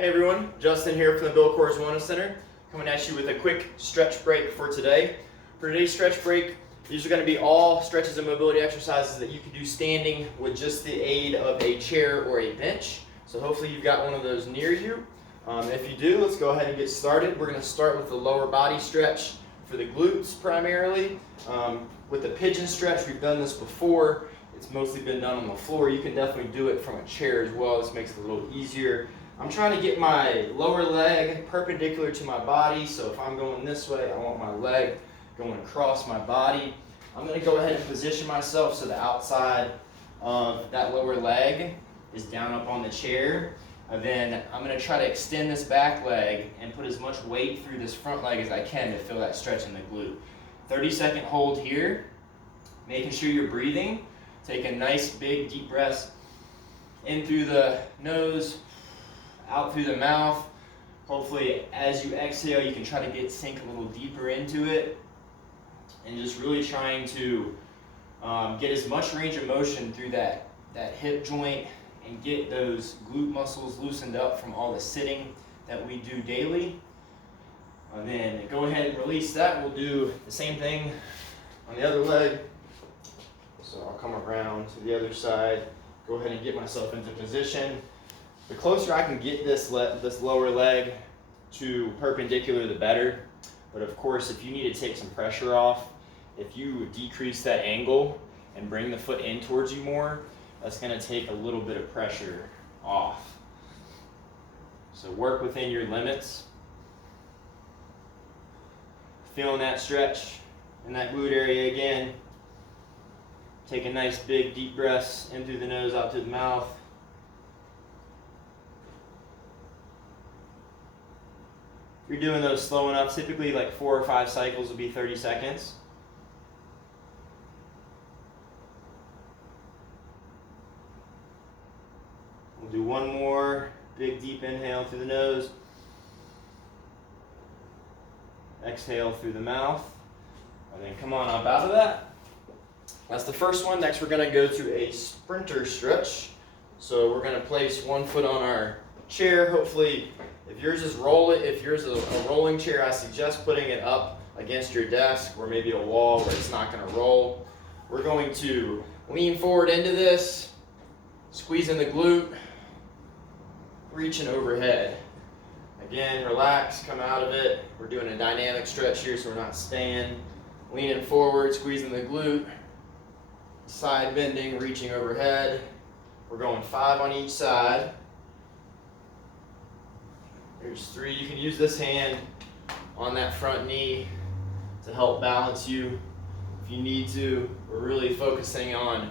Hey everyone, Justin here from the Bill Coors Wellness Center, coming at you with a quick stretch break for today. For today's stretch break, these are going to be all stretches and mobility exercises that you can do standing with just the aid of a chair or a bench. So hopefully you've got one of those near you. If you do, let's go ahead and get started. We're going to start with the lower body stretch for the glutes primarily. With the pigeon stretch, we've done this before. It's mostly been done on the floor. You can definitely do it from a chair as well. This makes it a little easier. I'm trying to get my lower leg perpendicular to my body, so if I'm going this way, I want my leg going across my body. I'm going to go ahead and position myself so the outside of that lower leg is down up on the chair. And then I'm going to try to extend this back leg and put as much weight through this front leg as I can to feel that stretch in the glute. 30-second hold here, making sure you're breathing. Take a nice big deep breath in through the nose, out through the mouth. Hopefully as you exhale you can try to sink a little deeper into it, and just really trying to get as much range of motion through that hip joint and get those glute muscles loosened up from all the sitting that we do daily. And then go ahead and release that. We'll do the same thing on the other leg. So I'll come around to the other side, go ahead and get myself into position. The closer I can get this lower leg to perpendicular, the better. But of course, if you need to take some pressure off, if you decrease that angle and bring the foot in towards you more, that's going to take a little bit of pressure off. So work within your limits. Feeling that stretch in that glute area again. Take a nice big deep breath in through the nose, out through the mouth. If you're doing those slow enough, typically like 4 or 5 cycles will be 30 seconds. We'll do one more big deep inhale through the nose. Exhale through the mouth. And then come on up out of that. That's the first one. Next we're going to go to a sprinter stretch. So we're going to place one foot on our chair. Hopefully, if yours is a rolling chair, I suggest putting it up against your desk or maybe a wall where it's not going to roll. We're going to lean forward into this, squeezing the glute, reaching overhead. Again, relax, come out of it. We're doing a dynamic stretch here, so we're not staying. Leaning forward, squeezing the glute, side bending, reaching overhead. We're going 5 on each side. There's 3. You can use this hand on that front knee to help balance you if you need to. We're really focusing on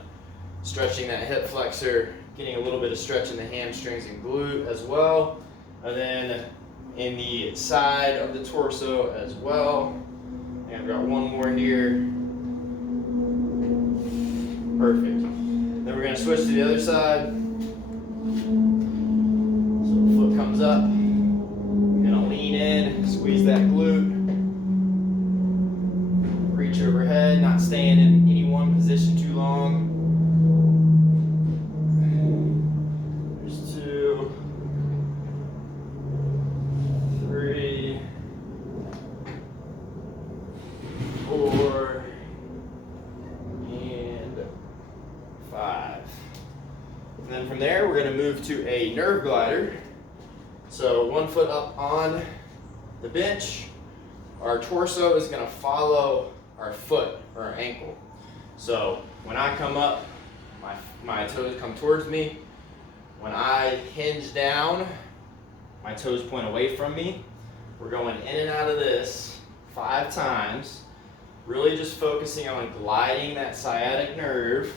stretching that hip flexor, getting a little bit of stretch in the hamstrings and glute as well. And then in the side of the torso as well. And I've got one more here. Perfect. Then we're going to switch to the other side. So the foot comes up. We're going to lean in, squeeze that glute. Reach overhead, not staying in any one position too long. There's 2, 3, 4, and 5. And then from there, we're going to move to a nerve glider. So one foot up on the bench. Our torso is going to follow our foot or our ankle. So when I come up, my toes come towards me. When I hinge down, my toes point away from me. We're going in and out of this 5 times. Really just focusing on gliding that sciatic nerve,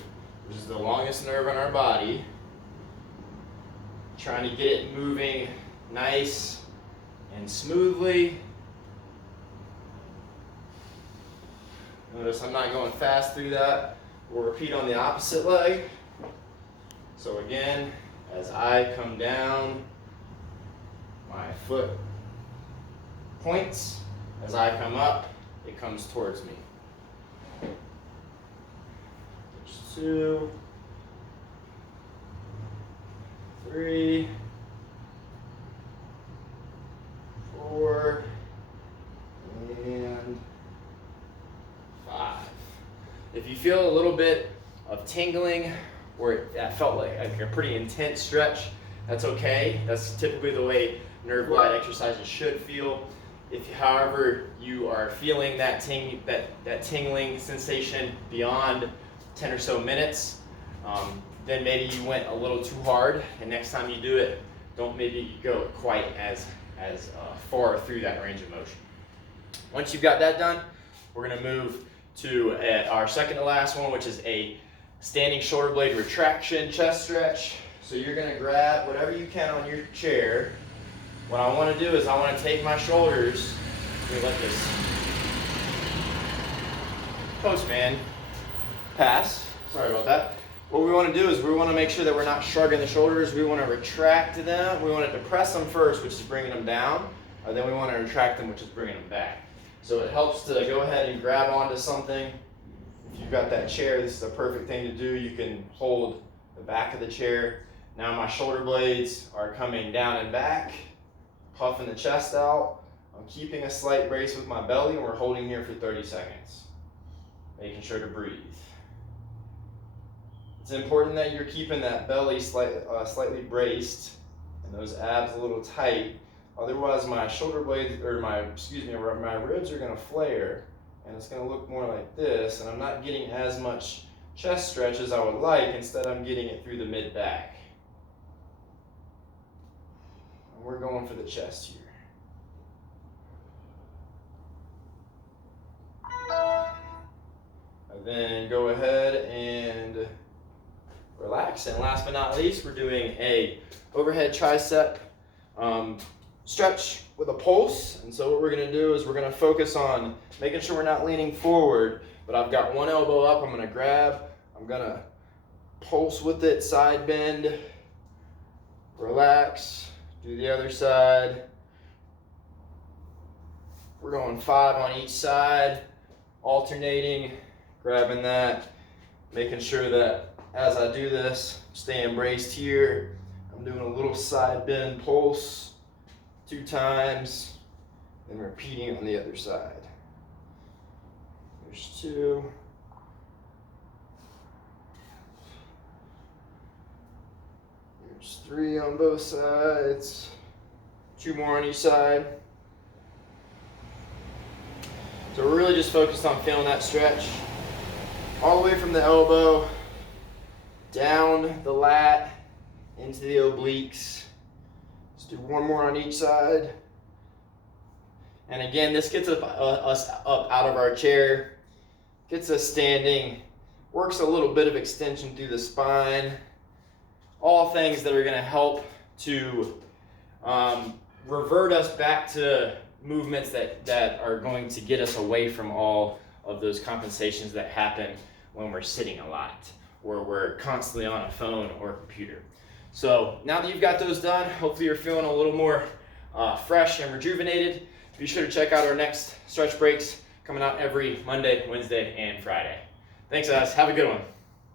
which is the longest nerve in our body. Trying to get it moving nice and smoothly. Notice I'm not going fast through that. We'll repeat on the opposite leg. So again, as I come down, my foot points. As I come up, it comes towards me. There's 2, 3, feel a little bit of tingling, or that felt like a pretty intense stretch, that's okay. That's typically the way nerve glide exercises should feel. If, however, you are feeling that tingling sensation beyond 10 or so minutes, then maybe you went a little too hard, and next time you do it, don't maybe go quite as far through that range of motion. Once you've got that done, we're going to move to our second to last one, which is a standing shoulder blade retraction chest stretch. So you're going to grab whatever you can on your chair. What I want to do is I want to take my shoulders, let me let this postman pass, sorry about that. What we want to do is we want to make sure that we're not shrugging the shoulders. We want to retract them. We want to depress them first, which is bringing them down, and then we want to retract them, which is bringing them back. So it helps to go ahead and grab onto something. If you've got that chair, this is a perfect thing to do. You can hold the back of the chair. Now my shoulder blades are coming down and back, puffing the chest out. I'm keeping a slight brace with my belly, and we're holding here for 30 seconds. Making sure to breathe. It's important that you're keeping that belly slightly braced and those abs a little tight. Otherwise, my shoulder blades, or my ribs are going to flare, and it's going to look more like this, and I'm not getting as much chest stretch as I would like. Instead, I'm getting it through the mid-back. And we're going for the chest here. And then go ahead and relax. And last but not least, we're doing a overhead tricep stretch with a pulse. And so what we're going to do is we're going to focus on making sure we're not leaning forward, but I've got one elbow up. I'm going to grab, I'm going to pulse with it, side bend, relax, do the other side. We're going 5 on each side, alternating, grabbing that, making sure that as I do this, staying braced here. I'm doing a little side bend pulse 2 times, and repeating on the other side. There's 2. There's 3 on both sides. 2 more on each side. So we're really just focused on feeling that stretch all the way from the elbow down the lat into the obliques. Let's do 1 more on each side. And again, this gets us up out of our chair, gets us standing, works a little bit of extension through the spine. All things that are going to help to revert us back to movements that are going to get us away from all of those compensations that happen when we're sitting a lot, or we're constantly on a phone or a computer. So now that you've got those done, hopefully you're feeling a little more fresh and rejuvenated. Be sure to check out our next stretch breaks coming out every Monday, Wednesday, and Friday. Thanks, guys. Have a good one.